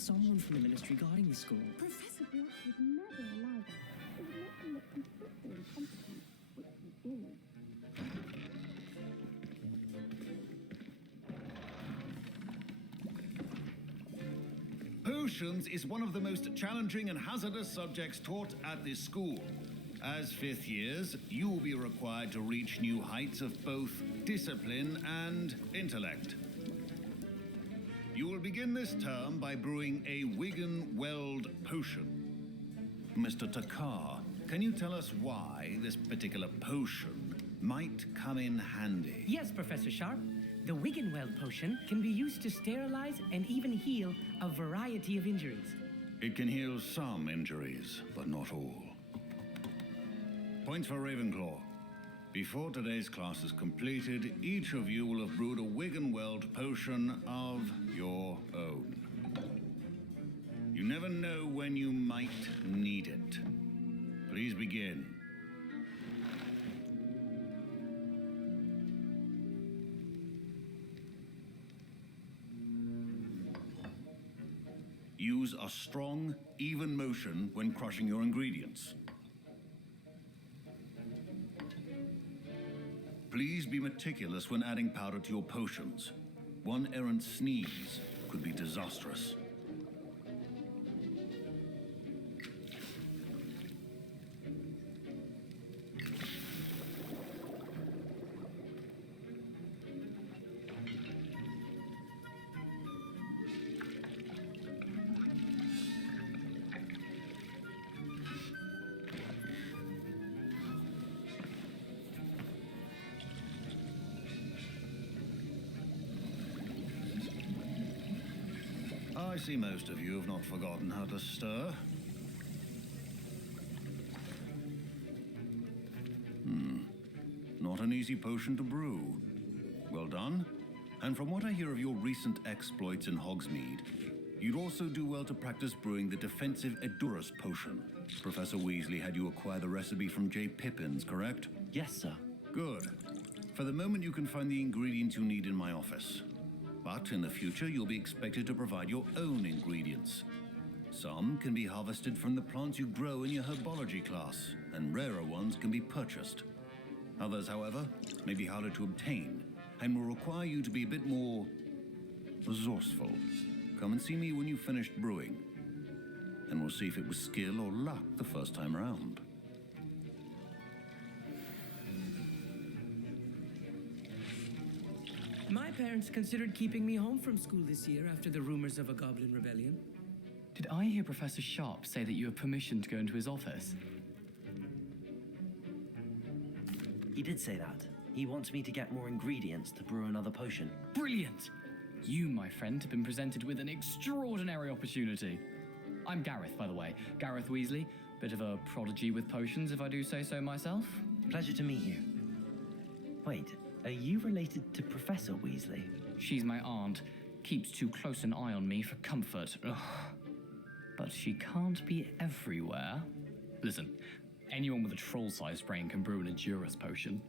someone from the ministry guarding the school. Professor Black would never allow that. It would make him look completely incompetent, which he is. Potions is one of the most challenging and hazardous subjects taught at this school. As fifth years, you will be required to reach new heights of both discipline and intellect. You will begin this term by brewing a Wigan Weld potion. Mr. Takar, can you tell us why this particular potion might come in handy? Yes, Professor Sharp. The Wiggenweld potion can be used to sterilize and even heal a variety of injuries. It can heal some injuries, but not all. Points for Ravenclaw. Before today's class is completed, each of you will have brewed a Wiggenweld potion of your own. You never know when you might need it. Please begin. Use a strong, even motion when crushing your ingredients. Please be meticulous when adding powder to your potions. One errant sneeze could be disastrous. I see most of you have not forgotten how to stir. Not an easy potion to brew. Well done. And from what I hear of your recent exploits in Hogsmeade, you'd also do well to practice brewing the defensive Edurus potion. Professor Weasley had you acquire the recipe from J. Pippin's, correct? Yes, sir. Good. For the moment, you can find the ingredients you need in my office. But in the future, you'll be expected to provide your own ingredients. Some can be harvested from the plants you grow in your herbology class, and rarer ones can be purchased. Others, however, may be harder to obtain, and will require you to be a bit more resourceful. Come and see me when you've finished brewing, and we'll see if it was skill or luck the first time around. My parents considered keeping me home from school this year after the rumors of a goblin rebellion. Did I hear Professor Sharp say that you have permission to go into his office? He did say that. He wants me to get more ingredients to brew another potion. Brilliant! You, my friend, have been presented with an extraordinary opportunity. I'm Gareth, by the way. Gareth Weasley. Bit of a prodigy with potions, if I do say so myself. Pleasure to meet you. Wait, are you related to Professor Weasley? She's my aunt. Keeps too close an eye on me for comfort. Ugh. But she can't be everywhere. Listen, anyone with a troll-sized brain can brew an Edurus potion.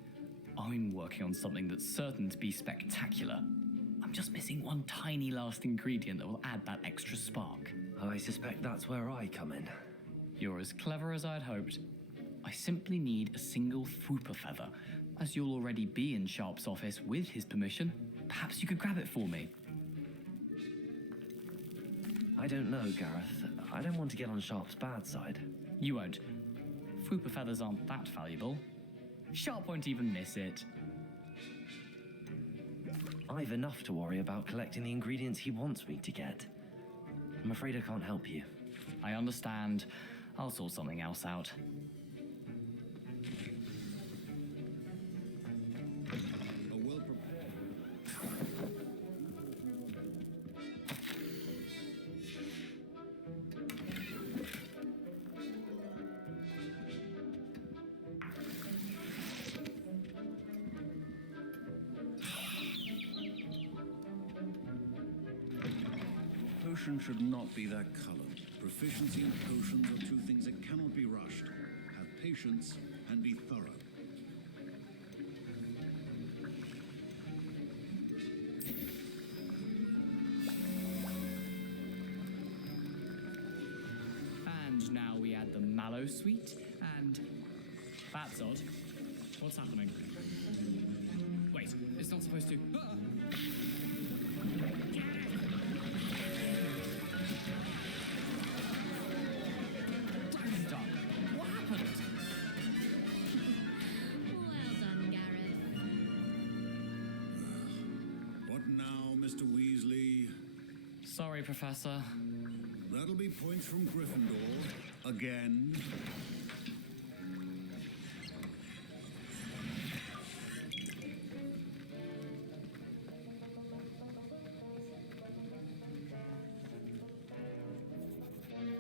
I'm working on something that's certain to be spectacular. I'm just missing one tiny last ingredient that will add that extra spark. I suspect that's where I come in. You're as clever as I'd hoped. I simply need a single Fwooper feather. As you'll already be in Sharp's office with his permission, perhaps you could grab it for me. I don't know, Gareth. I don't want to get on Sharp's bad side. You won't. Fwooper feathers aren't that valuable. Sharp won't even miss it. I've enough to worry about collecting the ingredients he wants me to get. I'm afraid I can't help you. I understand. I'll sort something else out. Potion should not be that colored. Proficiency and potions are two things that cannot be rushed. Have patience and be thorough. now we add the mallow sweet, and... That's odd. What's happening? Wait, it's not supposed to... Ah! Dragon's Dark, what happened? Well done, Gareth. What now, Mr. Weasley? Sorry, Professor. That'll be points from Gryffindor. Again.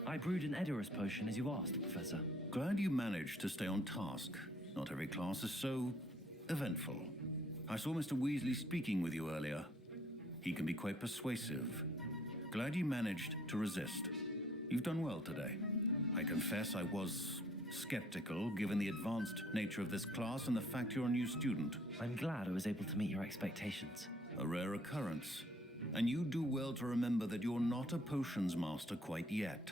I brewed an Edorus potion as you asked, Professor. Glad you managed to stay on task. Not every class is so eventful. I saw Mr. Weasley speaking with you earlier. He can be quite persuasive. Glad you managed to resist. You've done well today. I confess I was skeptical, given the advanced nature of this class and the fact you're a new student. I'm glad I was able to meet your expectations. A rare occurrence. And you do well to remember that you're not a potions master quite yet.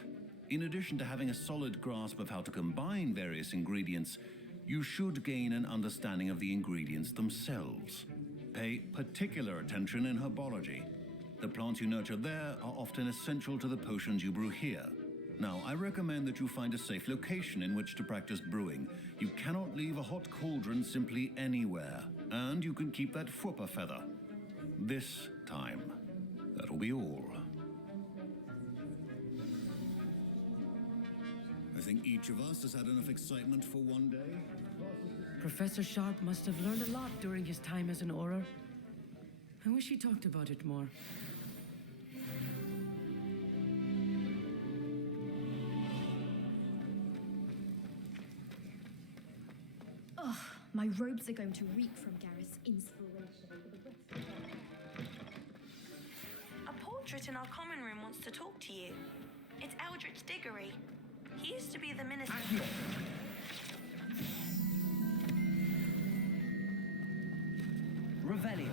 In addition to having a solid grasp of how to combine various ingredients, you should gain an understanding of the ingredients themselves. Pay particular attention in herbology. The plants you nurture there are often essential to the potions you brew here. Now, I recommend that you find a safe location in which to practice brewing. You cannot leave a hot cauldron simply anywhere, and you can keep that Fwooper feather. This time. That'll be all. I think each of us has had enough excitement for one day. Professor Sharp must have learned a lot during his time as an Auror. I wish he talked about it more. Ugh, my robes are going to reek from Gareth's inspiration for the rest of A portrait in our common room wants to talk to you. It's Eldritch Diggory. He used to be the minister. Revelio.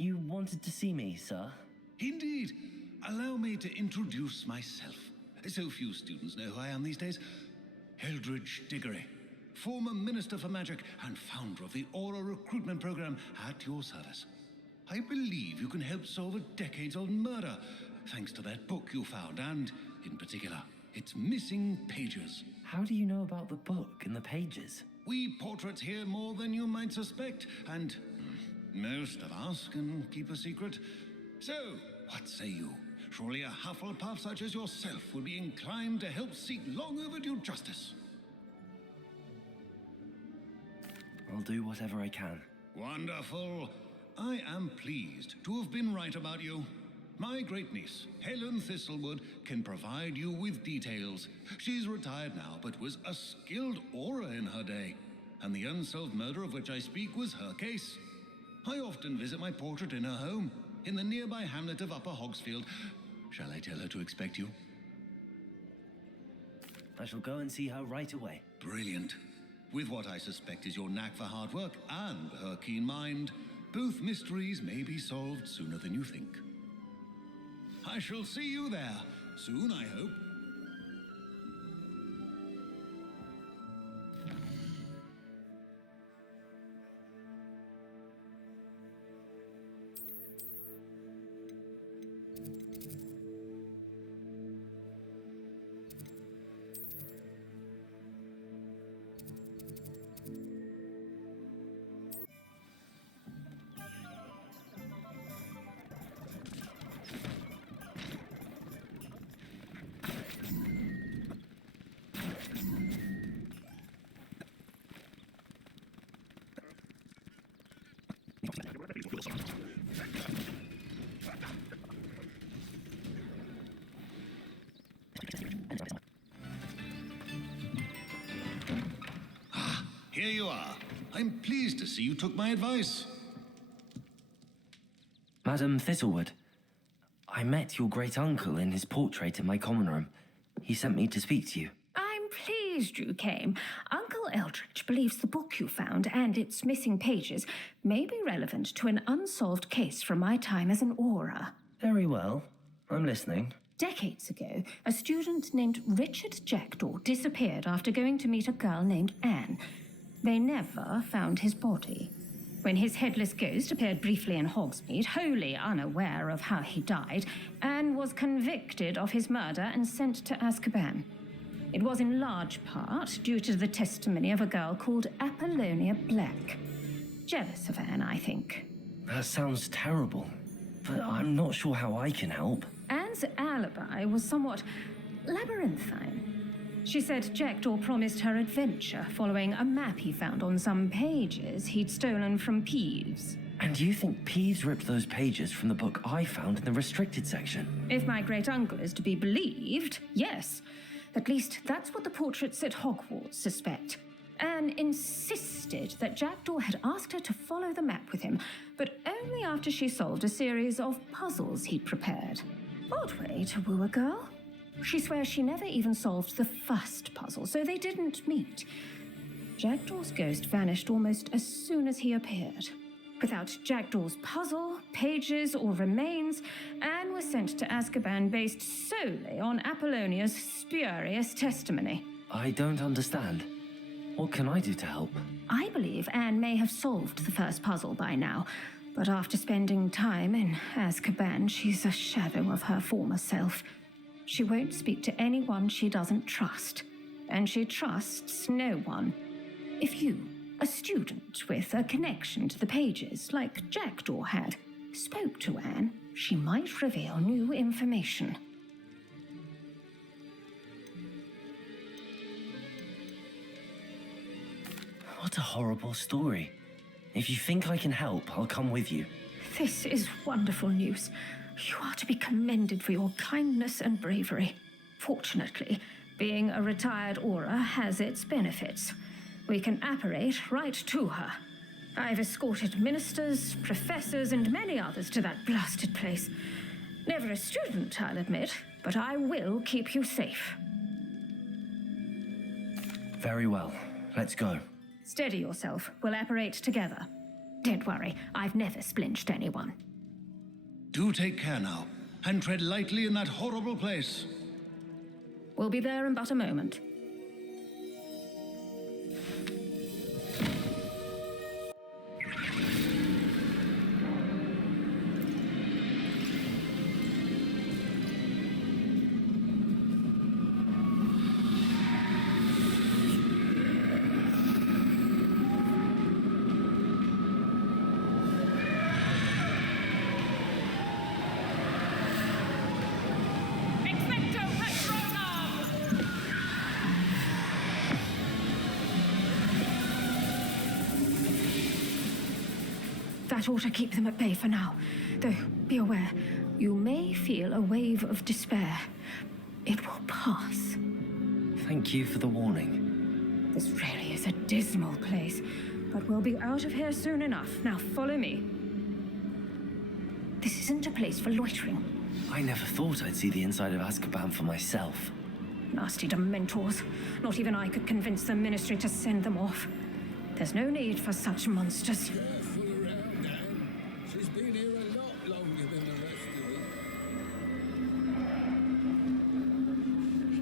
You wanted to see me, sir? Indeed. Allow me to introduce myself. So few students know who I am these days. Eldritch Diggory, former Minister for Magic and founder of the Aura Recruitment Program at your service. I believe you can help solve a decades-old murder, thanks to that book you found, and, in particular, its missing pages. How do you know about the book and the pages? We portraits hear more than you might suspect, and most of us can keep a secret. So, what say you? Surely a Hufflepuff such as yourself would be inclined to help seek long overdue justice. I'll do whatever I can. Wonderful. I am pleased to have been right about you. My great-niece, Helen Thistlewood, can provide you with details. She's retired now, but was a skilled aura in her day. And the unsolved murder of which I speak was her case. I often visit my portrait in her home, in the nearby hamlet of Upper Hogsfield. Shall I tell her to expect you? I shall go and see her right away. Brilliant. With what I suspect is your knack for hard work and her keen mind, both mysteries may be solved sooner than you think. I shall see you there, soon I hope. Here you are. I'm pleased to see you took my advice. Madam Thistlewood, I met your great-uncle in his portrait in my common room. He sent me to speak to you. I'm pleased you came. Uncle Eldridge believes the book you found and its missing pages may be relevant to an unsolved case from my time as an aura. Very well. I'm listening. Decades ago, a student named Richard Jackdaw disappeared after going to meet a girl named Anne. They never found his body. When his headless ghost appeared briefly in Hogsmeade, wholly unaware of how he died, Anne was convicted of his murder and sent to Azkaban. It was in large part due to the testimony of a girl called Apollonia Black. Jealous of Anne, I think. That sounds terrible, but I'm not sure how I can help. Anne's alibi was somewhat labyrinthine. She said Jackdaw promised her adventure following a map he found on some pages he'd stolen from Peeves. And you think Peeves ripped those pages from the book I found in the restricted section? If my great-uncle is to be believed, yes. At least that's what the portraits at Hogwarts suspect. Anne insisted that Jackdaw had asked her to follow the map with him, but only after she solved a series of puzzles he'd prepared. Odd way to woo a girl. She swears she never even solved the first puzzle, so they didn't meet. Jackdaw's ghost vanished almost as soon as he appeared. Without Jackdaw's puzzle, pages, or remains, Anne was sent to Azkaban based solely on Apollonia's spurious testimony. I don't understand. What can I do to help? I believe Anne may have solved the first puzzle by now, but after spending time in Azkaban, she's a shadow of her former self. She won't speak to anyone she doesn't trust, and she trusts no one. If you, a student with a connection to the pages like Jackdaw had, spoke to Anne, she might reveal new information. What a horrible story. If you think I can help, I'll come with you. This is wonderful news. You are to be commended for your kindness and bravery. Fortunately, being a retired aura has its benefits. We can apparate right to her. I've escorted ministers, professors, and many others to that blasted place. Never a student, I'll admit, but I will keep you safe. Very well. Let's go. Steady yourself. We'll apparate together. Don't worry, I've never splinched anyone. Do take care now, and tread lightly in that horrible place. We'll be there in but a moment. That ought to keep them at bay for now. Though, be aware, you may feel a wave of despair. It will pass. Thank you for the warning. This really is a dismal place, but we'll be out of here soon enough. Now follow me. This isn't a place for loitering. I never thought I'd see the inside of Azkaban for myself. Nasty Dementors. Not even I could convince the Ministry to send them off. There's no need for such monsters. Careful around, Anne. She's been here a lot longer than the rest of us.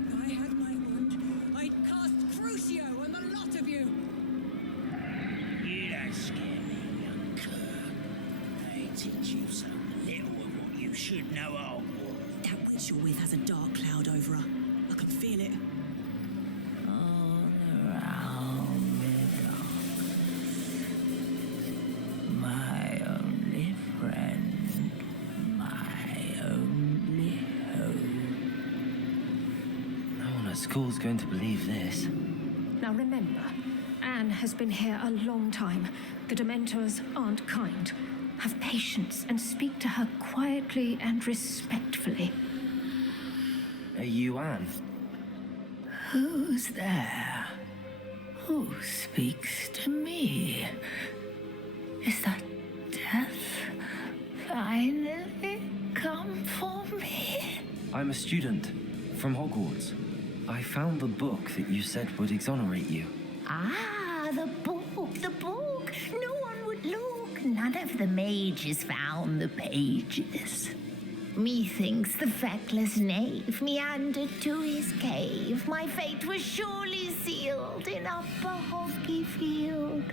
If I had my wand, I'd cast Crucio on the lot of you. You don't scare me, young cur. They teach you so little of what you should know of. That witch you're with has a dark cloud over her. I can feel it. All around me, my only friend, my only hope. No one at school's going to believe this. Now remember, Anne has been here a long time. The Dementors aren't kind. Have patience and speak to her quietly and respectfully. Are you Anne? Who's there? Who speaks to me? Is that death finally come for me? I'm a student from Hogwarts. I found the book that you said would exonerate you. Ah, the book, the book. No one would look. None of the mages found the pages. Methinks the feckless knave meandered to his cave. My fate was surely sealed in Upper Hoggyfield.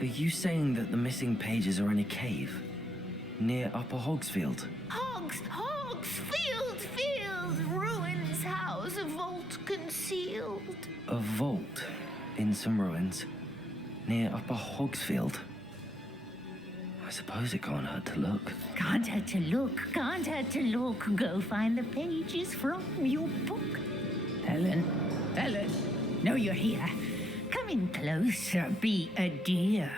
Are you saying that the missing pages are in a cave near Upper Hogsfield? Field, ruins house, a vault concealed. A vault in some ruins near Upper Hogsfield. I suppose it can't hurt to look. Can't hurt to look. Go find the pages from your book. Helen, no, you're here. Come in closer, be a dear.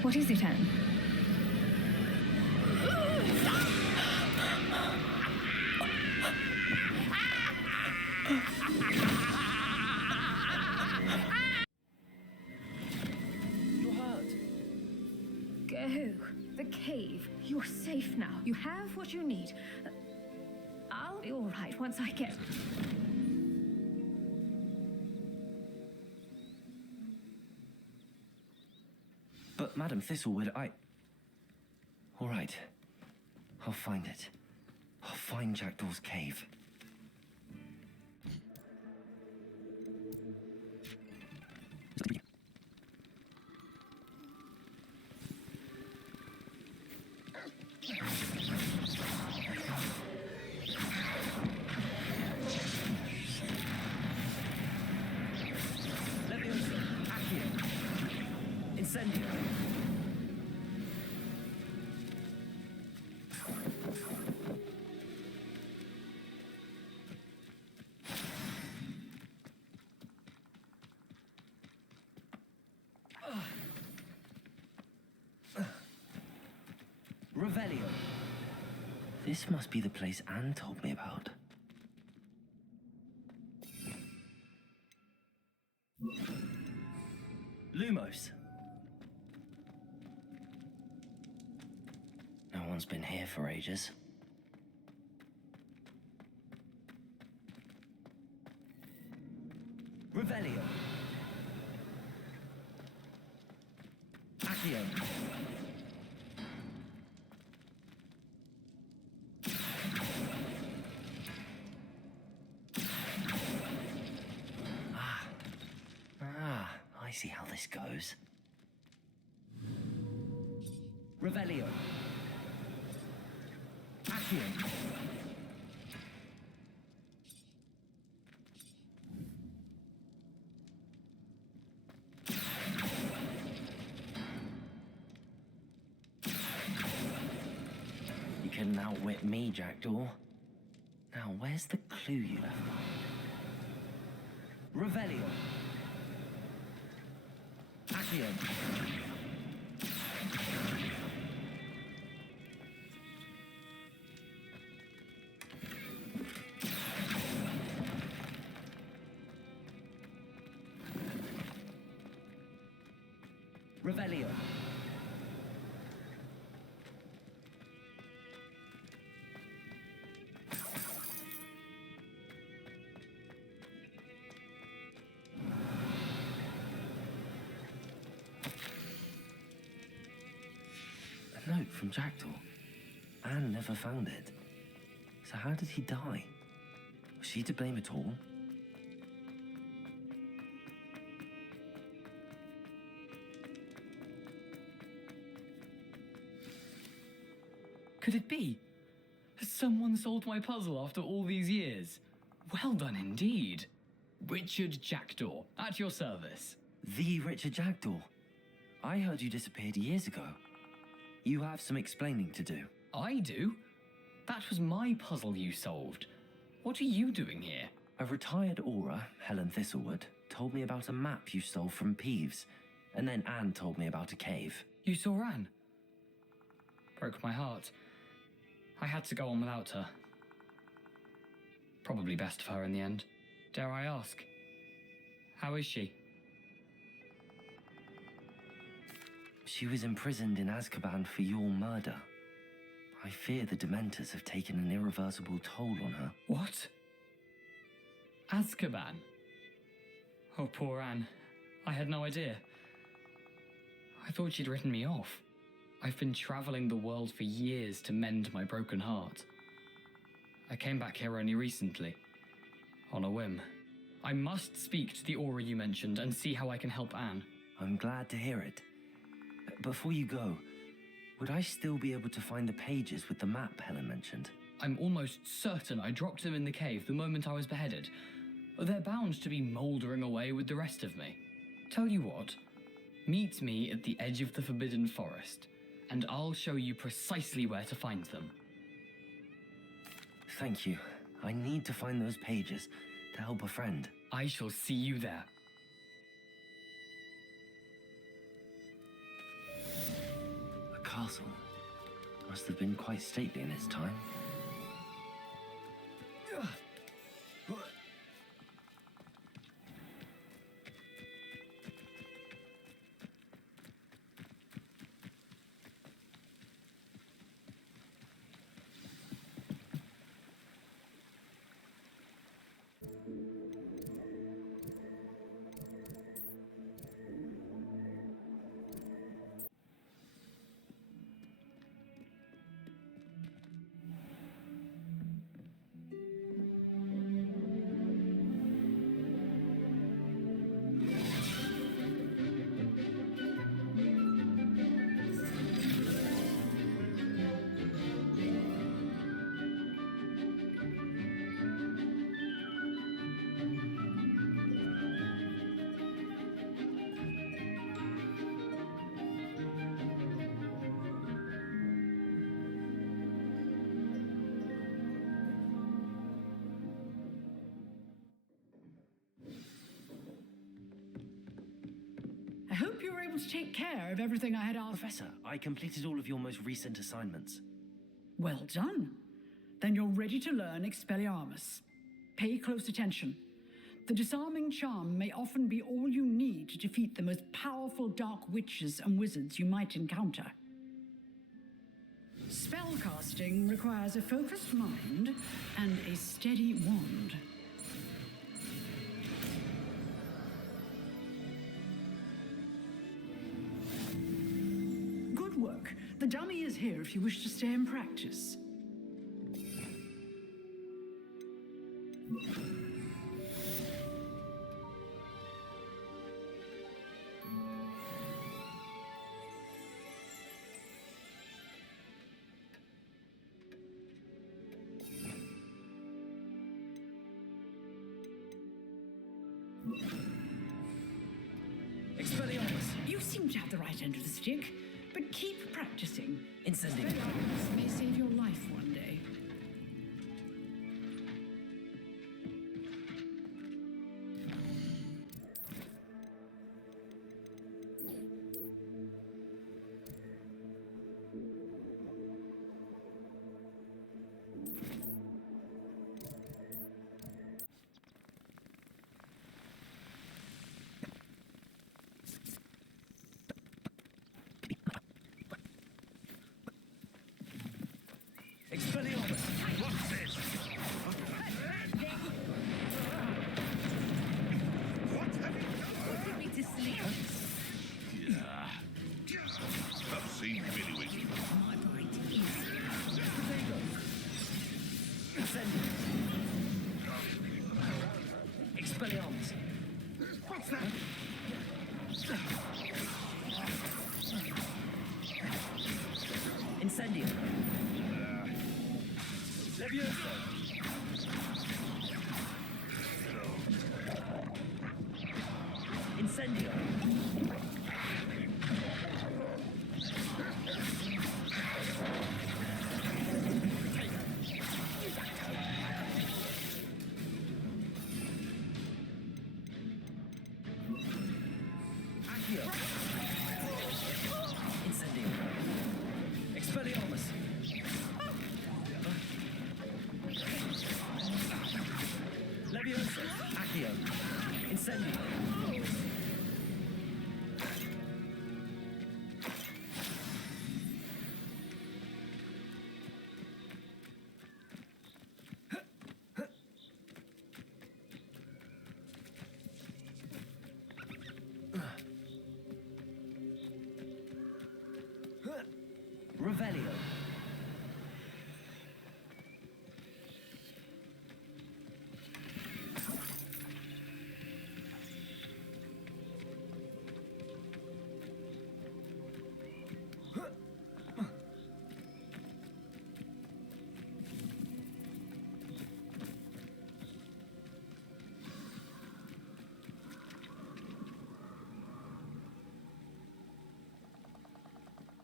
What is it, Anne? You're hurt. Go. The cave. You're safe now. You have what you need. I'll be all right once I get... But Madam Thistlewood, all right. I'll find it. I'll find Jackdaw's cave. Incendio. Revelio. This must be the place Anne told me about. Lumos. No one's been here for ages. Revelio. Accio. I see how this goes. Revelio. Accio. You couldn't outwit me, Jackdaw. Now, where's the clue you left behind? Revelio. Accio. Revelio. A note from Jackdaw. Anne never found it. So how did he die? Was she to blame at all? Could it be? Has someone solved my puzzle after all these years? Well done indeed. Richard Jackdaw, at your service. The Richard Jackdaw. I heard you disappeared years ago. You have some explaining to do. I do? That was my puzzle you solved. What are you doing here? A retired aura, Helen Thistlewood, told me about a map you stole from Peeves, and then Anne told me about a cave. You saw Anne? Broke my heart. I had to go on without her. Probably best for her in the end. Dare I ask? How is she? She was imprisoned in Azkaban for your murder. I fear the Dementors have taken an irreversible toll on her. What? Azkaban? Oh, poor Anne. I had no idea. I thought she'd written me off. I've been traveling the world for years to mend my broken heart. I came back here only recently, on a whim. I must speak to the aura you mentioned and see how I can help Anne. I'm glad to hear it. Before you go, would I still be able to find the pages with the map Helen mentioned? I'm almost certain I dropped them in the cave the moment I was beheaded. They're bound to be mouldering away with the rest of me. Tell you what, meet me at the edge of the Forbidden Forest, and I'll show you precisely where to find them. Thank you. I need to find those pages to help a friend. I shall see you there. A castle. Must have been quite stately in its time. I hope you were able to take care of everything I had asked. Professor, I completed all of your most recent assignments. Well done. Then you're ready to learn Expelliarmus. Pay close attention. The disarming charm may often be all you need to defeat the most powerful dark witches and wizards you might encounter. Spellcasting requires a focused mind and a steady wand. Good work. The dummy is here if you wish to stay and practice. Expelliarmus! You seem to have the right end of the stick, but keep practicing. Incendium. Expelliarmus may save your life one day. Expelliarmus! What's this? What have you done? Put me to sleep. I've seen Billy My brain is. Expelliarmus! What's that? Incendium! Leviosa! Incendium! Revelio.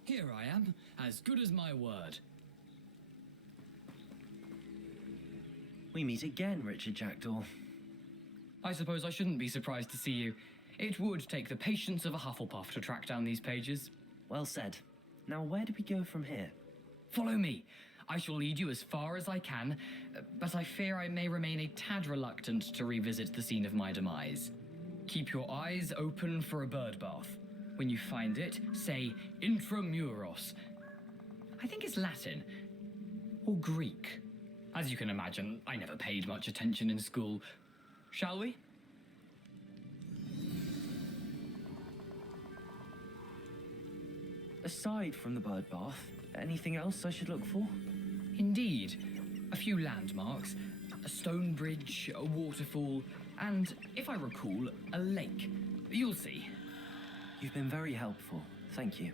Here I am, as good as my word. We meet again, Richard Jackdaw. I suppose I shouldn't be surprised to see you. It would take the patience of a Hufflepuff to track down these pages. Well said. Now, where do we go from here? Follow me. I shall lead you as far as I can, but I fear I may remain a tad reluctant to revisit the scene of my demise. Keep your eyes open for a bird bath. When you find it, say intramuros. I think it's Latin. Or Greek. As you can imagine, I never paid much attention in school. Shall we? Aside from the bird bath, anything else I should look for? Indeed. A few landmarks, a stone bridge, a waterfall, and, if I recall, a lake. You'll see. You've been very helpful. Thank you.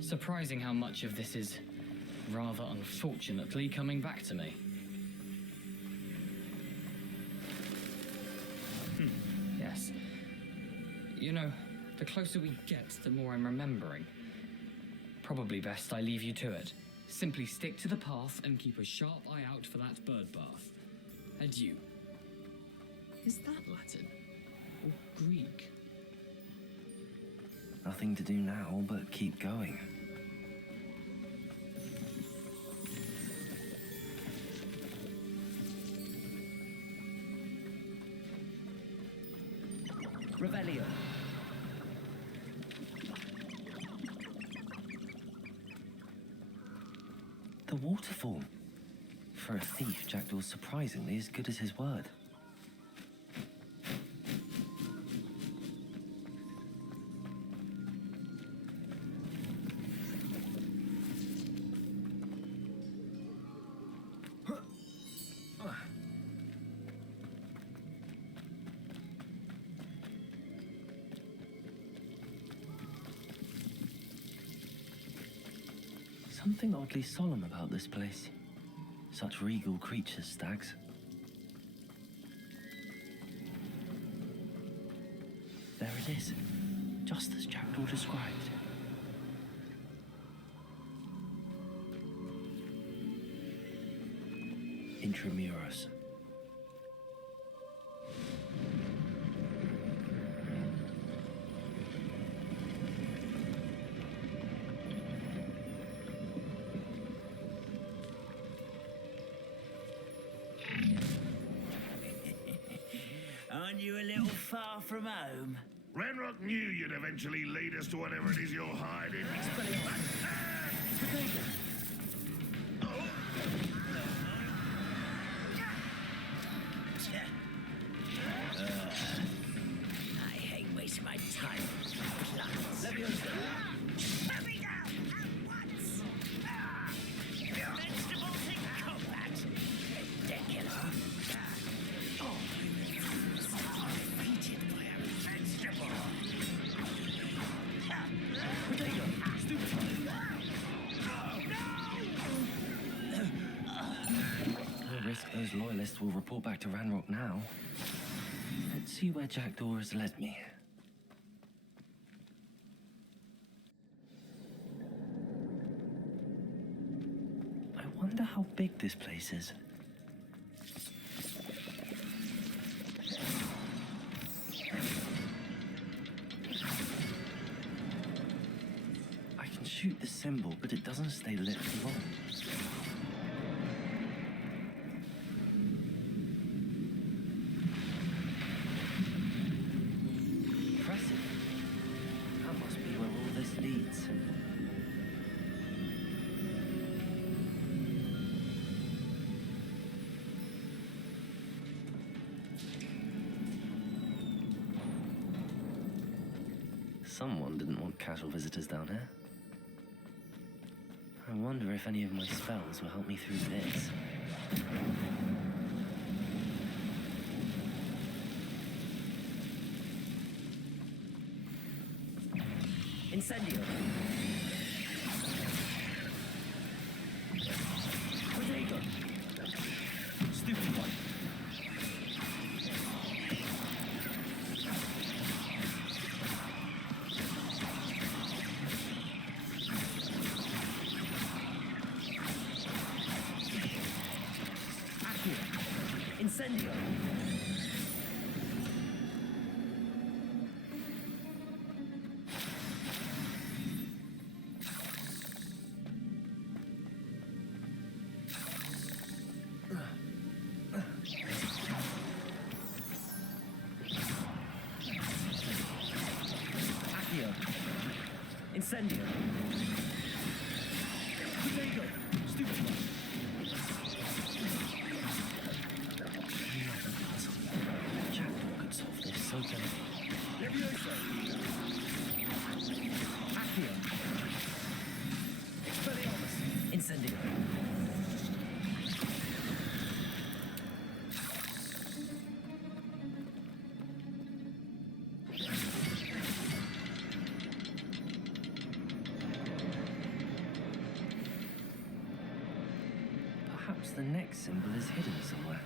Surprising how much of this is, rather unfortunately, coming back to me. Yes. You know, the closer we get, the more I'm remembering. Probably best I leave you to it. Simply stick to the path and keep a sharp eye out for that bird bath. Adieu. Is that Latin? Or Greek? Nothing to do now but keep going. Revelio. The waterfall. For a thief, Jackdaw's surprisingly as good as his word. Something oddly solemn about this place. Such regal creatures, stags. There it is, just as Jackdaw described. Intramuros. Aren't you a little far from home? Ranrock knew you'd eventually lead us to whatever it is you're hiding. I hate wasting my time. Let me down at once! Vegetables in combat! Ridiculous! Defeated by a vegetable! Potato! Stupid! No risk those loyalists will report back to Ranrock now. Let's see where Jackdaw has led me. I wonder how big this place is. I can shoot the symbol, but it doesn't stay lit for long. Impressive. That must be where all this leads. Someone didn't want casual visitors down here. I wonder if any of my spells will help me through this. Incendio! Potato! Stupid one! Incendio! Accio! Incendio! Potato! Stupid one! So Levioso! Accio! Expelliarmus! Incendio! Perhaps the next symbol is hidden somewhere.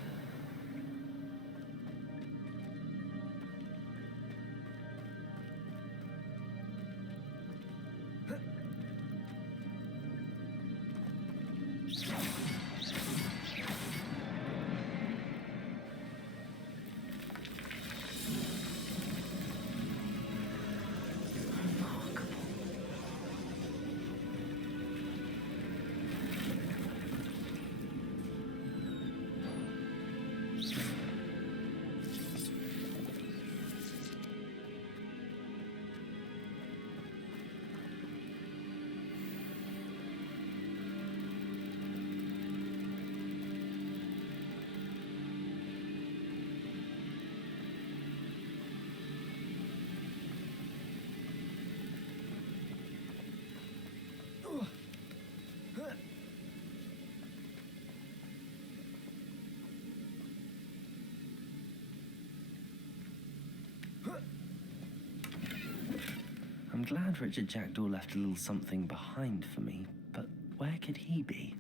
I'm glad Richard Jackdaw left a little something behind for me, but where could he be?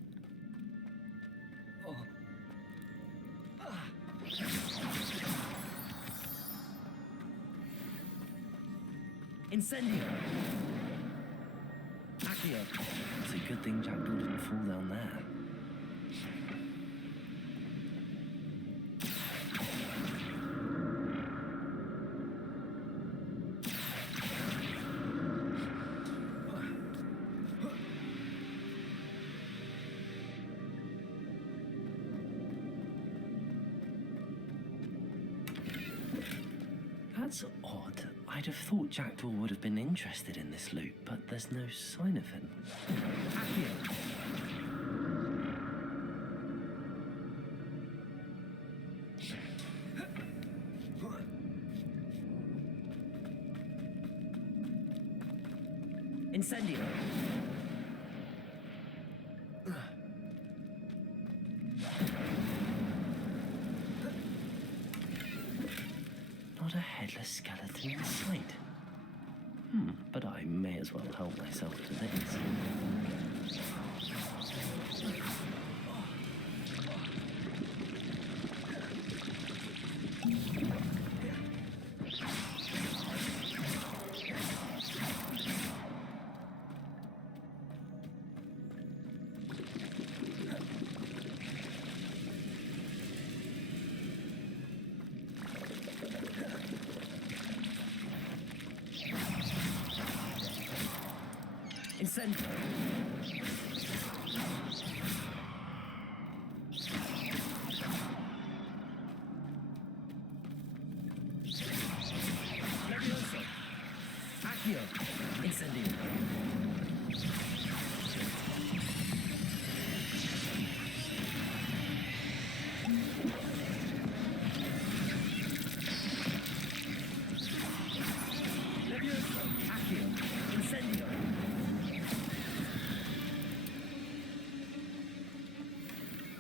Incendio! Accio! It's a good thing Jackdaw didn't fall down there. That's odd. I'd have thought Jackdaw would have been interested in this loot, but there's no sign of him. Accio! Incendio! Not a headless skeleton in sight. But I may as well help myself to this. Incendio! Levioso! Accio! Incendio! Levioso! Accio! Incendio!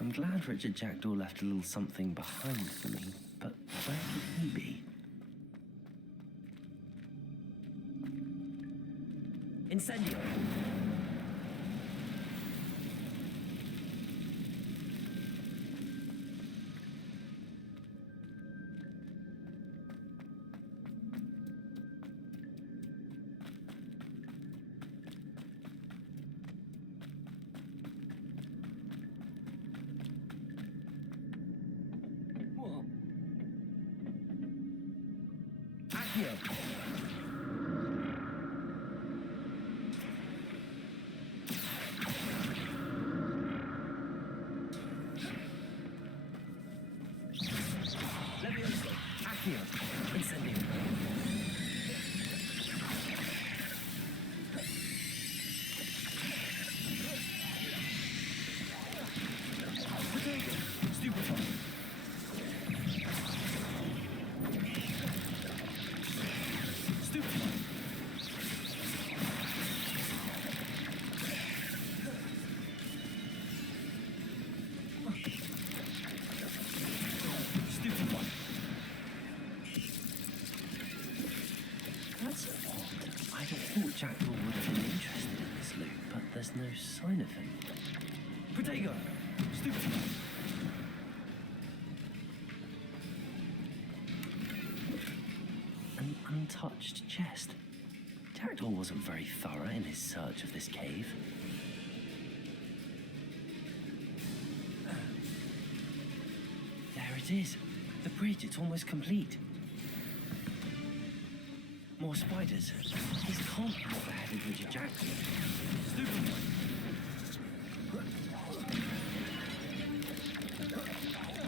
I'm glad Richard Jackdaw left a little something behind for me, but where could he be? Incendio. Accio. Levioso. Accio. Incendio. Stupefy. Stupefy. Stupefy. That's odd. I'd have thought Jackdaw would have been interested in this loot, but there's no sign of him. Protego! Stupefy. An untouched chest. Jackdaw wasn't very thorough in his search of this cave. There it is. The bridge, it's almost complete. More spiders. These can't be what beheaded Richard Jackdaw. Stupefy.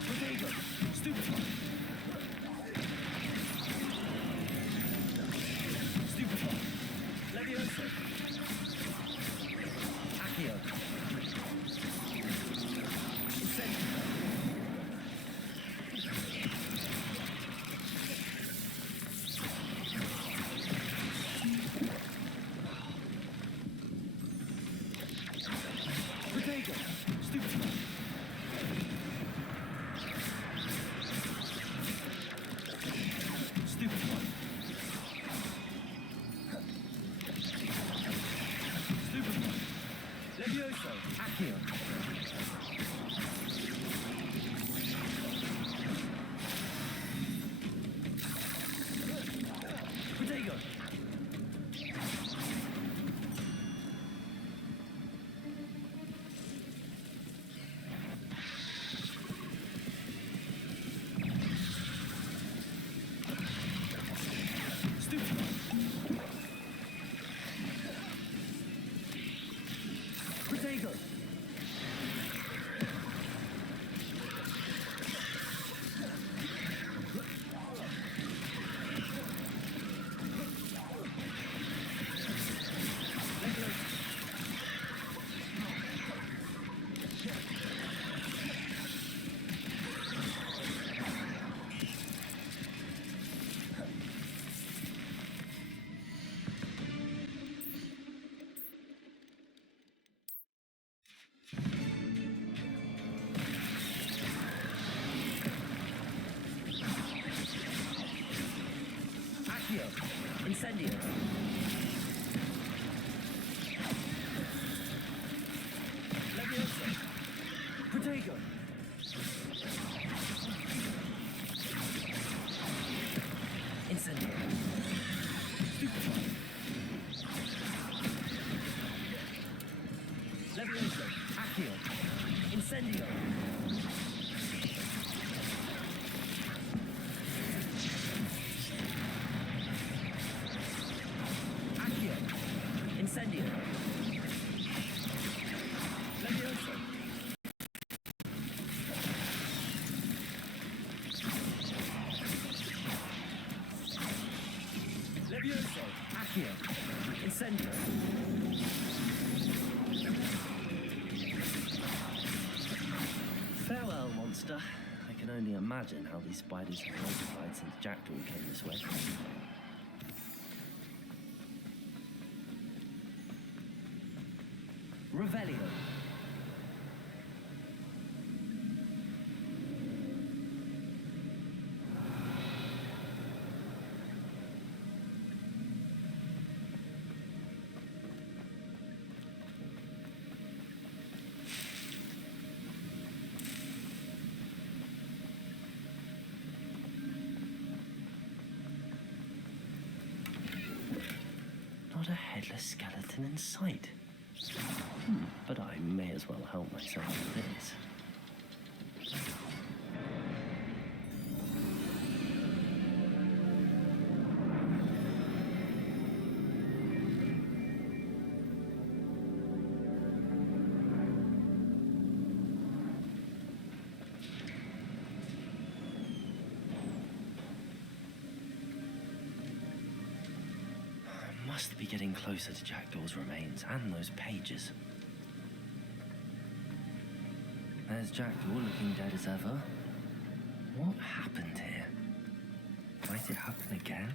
Protego! Stupefy. Stupefy. Levioso. Accio. Incendio. Protego. Stupefy. Stupefy. Stupefy. Levioso. Accio. Protego. Stupefy. Protego. Accio. Incendio. Levioso. Protego. Incendio. Stupefy. Levioso. Accio. Incendio. Accio. Incendio. Levioso. Levioso. Accio. Incendio. Farewell, monster. I can only imagine how these spiders have multiplied since Jackdaw came this way. Revelio. not a headless skeleton in sight. But I may as well help myself with this. Must be getting closer to Jackdaw's remains and those pages. There's Jackdaw looking dead as ever. What happened here? Might it happen again?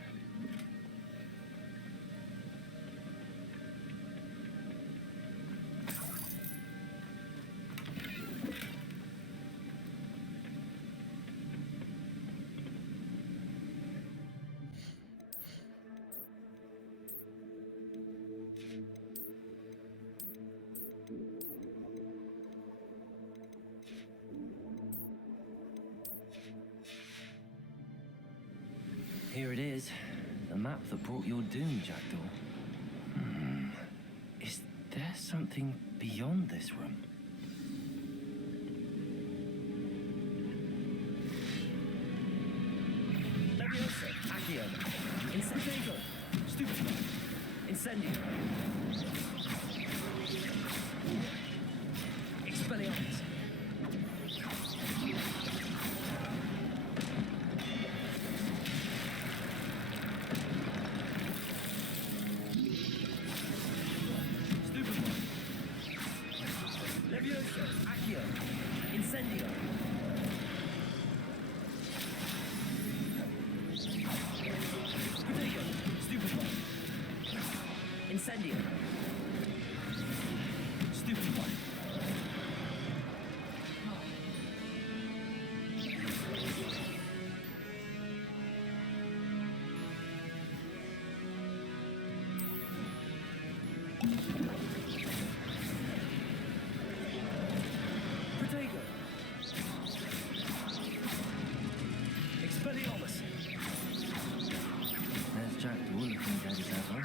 Here it is, the map that brought your doom, Jackdaw. Is there something beyond this room? Leviosa, Accio, Incendio, Stupido, Incendio, Expelliarmus. Incendio. Potato. Stupid one. Incendio. Stupid one. Potato. Expelliarmus. There's Jackdaw looking dead as ever.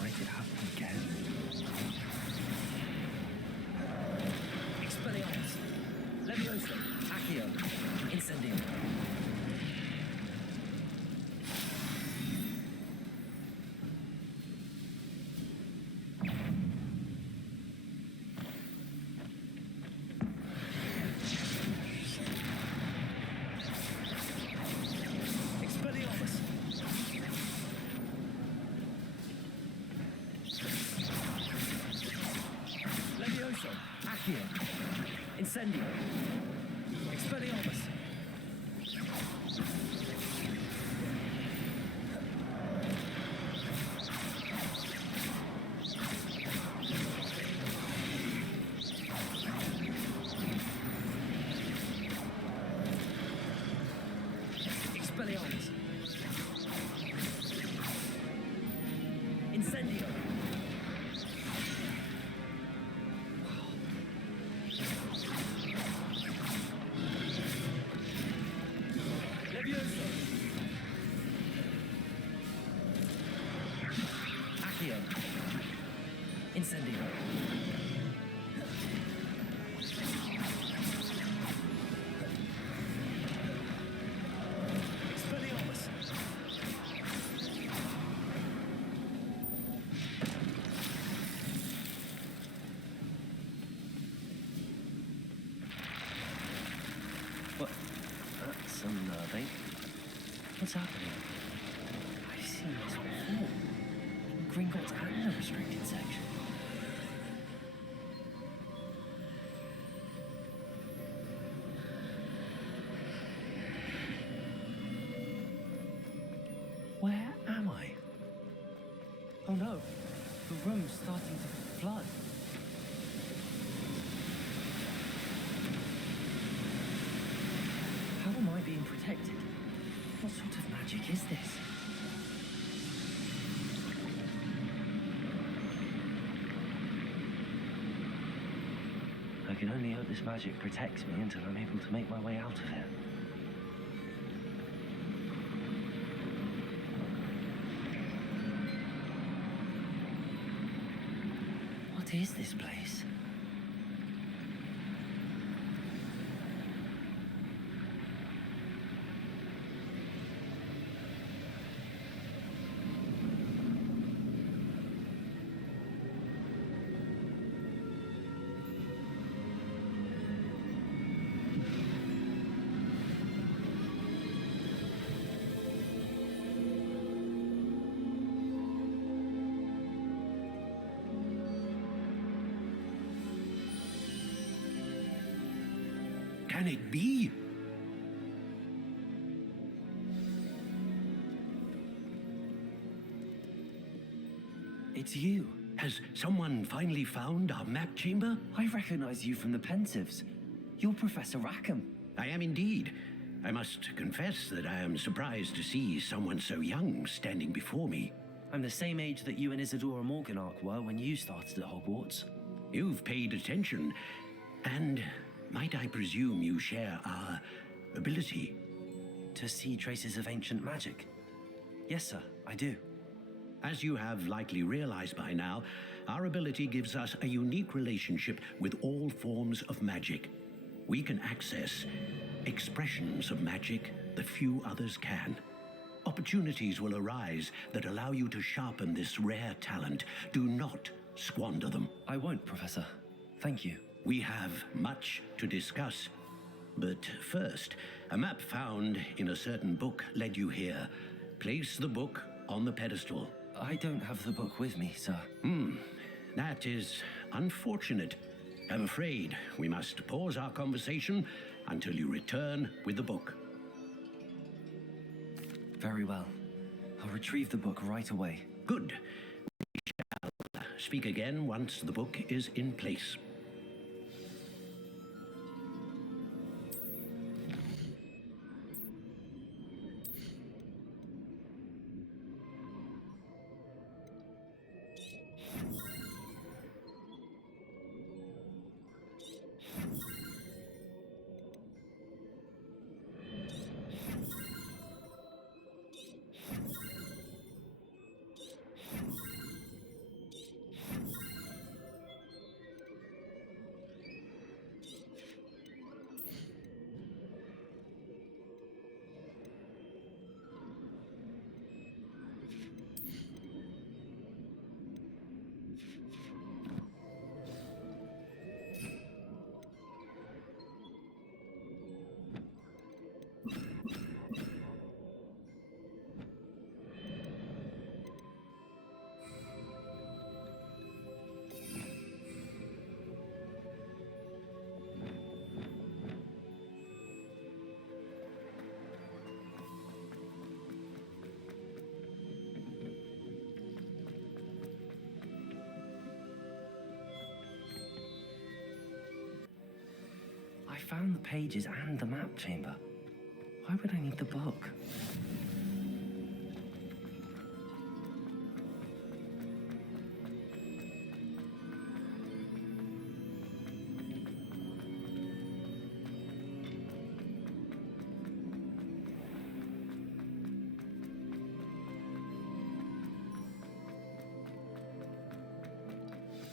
Might it happen again? Expelliarmus. Leviosa. Accio. Incendio. Accio. Incendio. Expelliarmus. Expelliarmus. Incendio. Leviosa. Accio. Incendio. Expelliarmus. What? That's some nerve. What's happening? I've seen this before. In Gringotts and the restricted section. Where am I? Oh no, the room's starting to flood. How am I being protected? What sort of magic is this? I can only hope this magic protects me until I'm able to make my way out of here. What is this place? Can it be? It's you. Has someone finally found our map chamber? I recognize you from the Pensives. You're Professor Rackham. I am indeed. I must confess that I am surprised to see someone so young standing before me. I'm the same age that you and Isadora Morganach were when you started at Hogwarts. You've paid attention, and might I presume you share our ability? To see traces of ancient magic? Yes, sir, I do. As you have likely realized by now, our ability gives us a unique relationship with all forms of magic. We can access expressions of magic that few others can. Opportunities will arise that allow you to sharpen this rare talent. Do not squander them. I won't, Professor. Thank you. We have much to discuss. But first, a map found in a certain book led you here. Place the book on the pedestal. I don't have the book with me, sir. That is unfortunate. I'm afraid we must pause our conversation until you return with the book. Very well. I'll retrieve the book right away. Good. We shall speak again once the book is in place. I found the pages and the map chamber. Why would I need the book?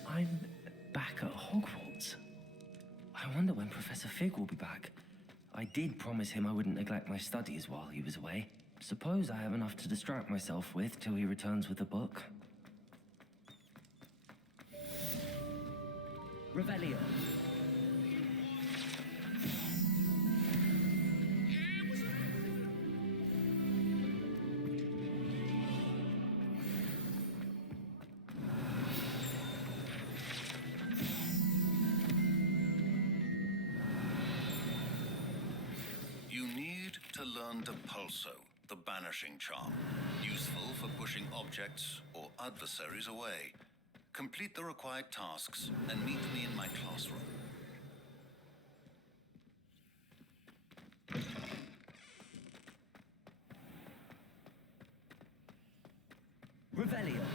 I'm back at Hogwarts. I wonder when Professor Fig will be back. I did promise him I wouldn't neglect my studies while he was away. Suppose I have enough to distract myself with till he returns with the book. Revelio. Pulso, the banishing charm, useful for pushing objects or adversaries away. Complete the required tasks and meet me in my classroom. Revelio.